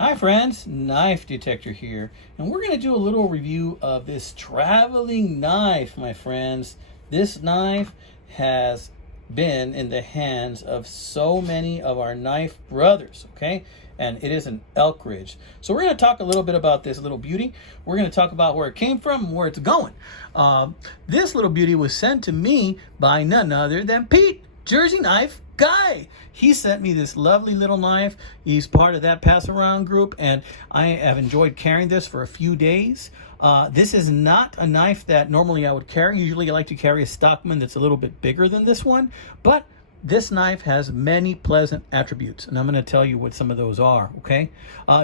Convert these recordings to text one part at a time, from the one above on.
Hi friends, Knife Detector here, and we're going to do a little review of this traveling knife, my friends. This knife has been in the hands of so many of our knife brothers, okay? And it is an Elkridge. So we're going to talk a little bit about this little beauty. We're going to talk about where it came from and where it's going. This little beauty was sent to me by none other than Pete, Jersey Knife Guy. He sent me this lovely little knife. He's part of that pass around group, and I have enjoyed carrying this for a few days. This is not a knife that normally I would carry. Usually I like to carry a Stockman that's a little bit bigger than this one, but this knife has many pleasant attributes, and I'm going to tell you what some of those are, okay?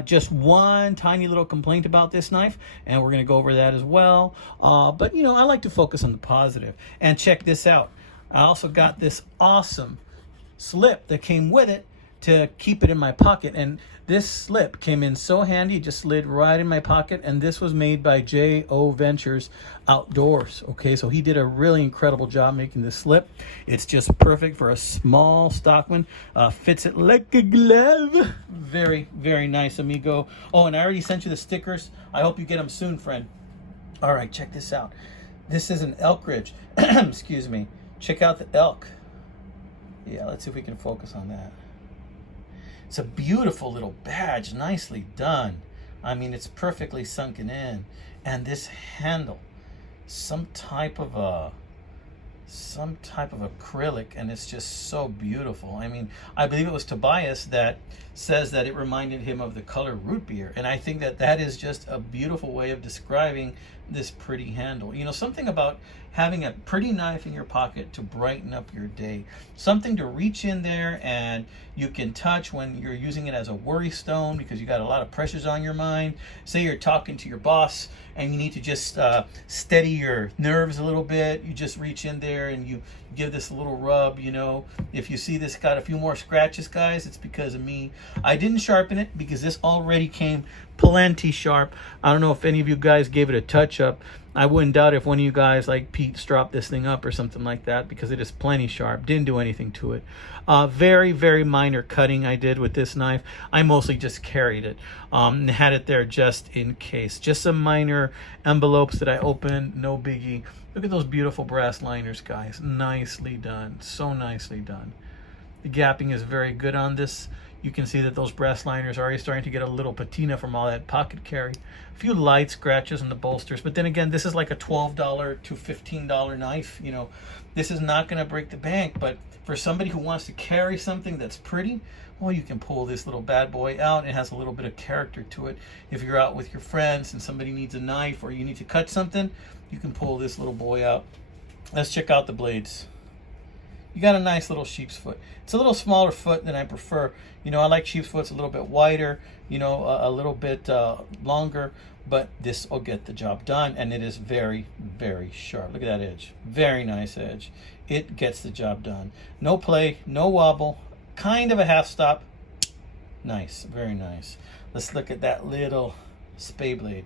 Just one tiny little complaint about this knife, and we're going to go over that as well. But, you know, I like to focus on the positive. And check this out. I also got this awesome slip that came with it to keep it in my pocket, and this slip came in so handy. It just slid right in my pocket, and this was made by J.O. Ventures Outdoors. Okay, so he did a really incredible job making this slip. It's just perfect for a small Stockman. Fits it like a glove. Very, very nice, amigo. Oh, and I already sent you the stickers. I hope you get them soon, friend. All right, check this out. This is an Elkridge. Excuse me. Check out the elk. Yeah, let's see if we can focus on that. It's a beautiful little badge, nicely done. I mean, it's perfectly sunken in. And this handle, some type of acrylic, and it's just so beautiful. I mean, I believe it was Tobias that says that it reminded him of the color root beer, and I think that that is just a beautiful way of describing this pretty handle. You know, something about having a pretty knife in your pocket to brighten up your day, something to reach in there and you can touch when you're using it as a worry stone because you got a lot of pressures on your mind. Say you're talking to your boss and you need to just steady your nerves a little bit. You just reach in there and you give this a little rub. You know, if you see this got a few more scratches, guys, it's because of me. I didn't sharpen it because this already came plenty sharp. I don't know if any of you guys gave it a touch up. I wouldn't doubt if one of you guys like Pete stropped this thing up or something like that because it is plenty sharp. Didn't do anything to it. Very, very minor cutting I did with this knife. I mostly just carried it and had it there just in case. Just some minor envelopes that I opened, no biggie. Look at those beautiful brass liners, guys. Nicely done. So nicely done. The gapping is very good on this. You can see that those brass liners are already starting to get a little patina from all that pocket carry. A few light scratches on the bolsters, but then again, this is like a $12 to $15 knife. You know, this is not going to break the bank, but for somebody who wants to carry something that's pretty, well, you can pull this little bad boy out. It has a little bit of character to it. If you're out with your friends and somebody needs a knife or you need to cut something, you can pull this little boy out. Let's check out the blades. You got a nice little sheep's foot. It's a little smaller foot than I prefer. You know, I like sheep's foot's a little bit wider, you know, a little bit longer, but this will get the job done, and it is very, very sharp. Look at that edge. Very nice edge. It gets the job done. No play, no wobble, kind of a half stop. Nice, very nice. Let's look at that little spade blade.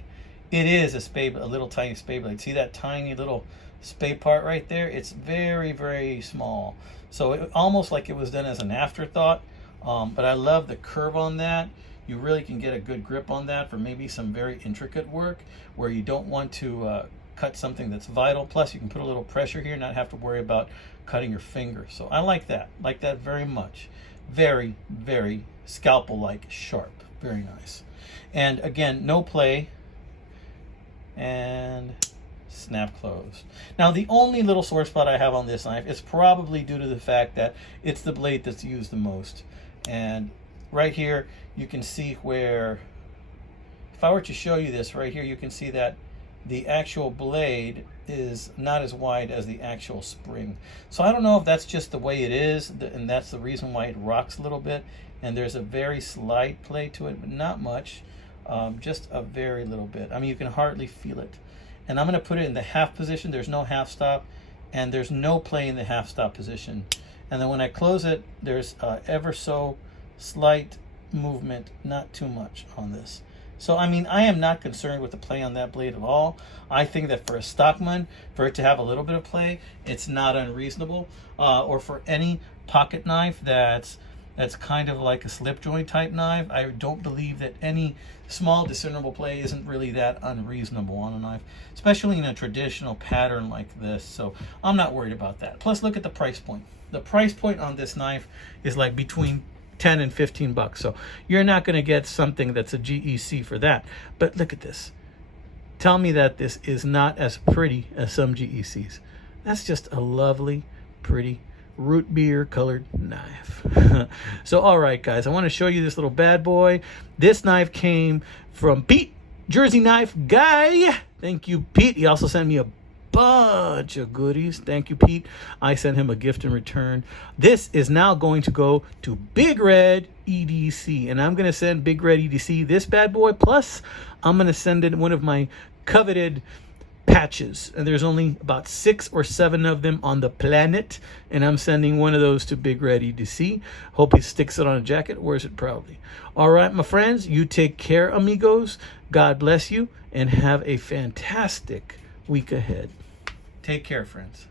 It is a spade, a little tiny spade blade. See that tiny little spade part right there? It's very, very small. So it almost like it was done as an afterthought. But I love the curve on that. You really can get a good grip on that for maybe some very intricate work where you don't want to cut something that's vital. Plus you can put a little pressure here, not have to worry about cutting your finger. So I like that very much. Very, very scalpel-like sharp. Very nice. And again, no play. And snap closed. Now the only little sore spot I have on this knife is probably due to the fact that it's the blade that's used the most. And right here you can see where, if I were to show you this right here, you can see that the actual blade is not as wide as the actual spring. So I don't know if that's just the way it is, and that's the reason why it rocks a little bit. And there's a very slight play to it, but not much. Just a very little bit. I mean, you can hardly feel it. And I'm going to put it in the half position. There's no half stop, and there's no play in the half stop position. And then when I close it, there's ever so slight movement, not too much on this. So, I mean, I am not concerned with the play on that blade at all. I think that for a Stockman, for it to have a little bit of play, it's not unreasonable. Or for any pocket knife that's that's kind of like a slip joint type knife. I don't believe that any small discernible play isn't really that unreasonable on a knife, especially in a traditional pattern like this. So I'm not worried about that. Plus, look at the price point. The price point on this knife is like between 10 and 15 bucks. So you're not going to get something that's a GEC for that. But look at this. Tell me that this is not as pretty as some GECs. That's just a lovely, pretty root beer colored knife. So all right, guys, I want to show you this little bad boy. This knife came from Pete, Jersey Knife Guy. Thank you, Pete. He also sent me a bunch of goodies. Thank you, Pete. I sent him a gift in return. This is now going to go to Big Red EDC, and I'm going to send Big Red EDC this bad boy, plus I'm going to send it one of my coveted patches, and there's only about 6 or 7 of them on the planet, and I'm sending one of those to Big Red EDC. Hope he sticks it on a jacket, wears it proudly. All right, my friends, you take care, amigos. God bless you, and have a fantastic week ahead. Take care, friends.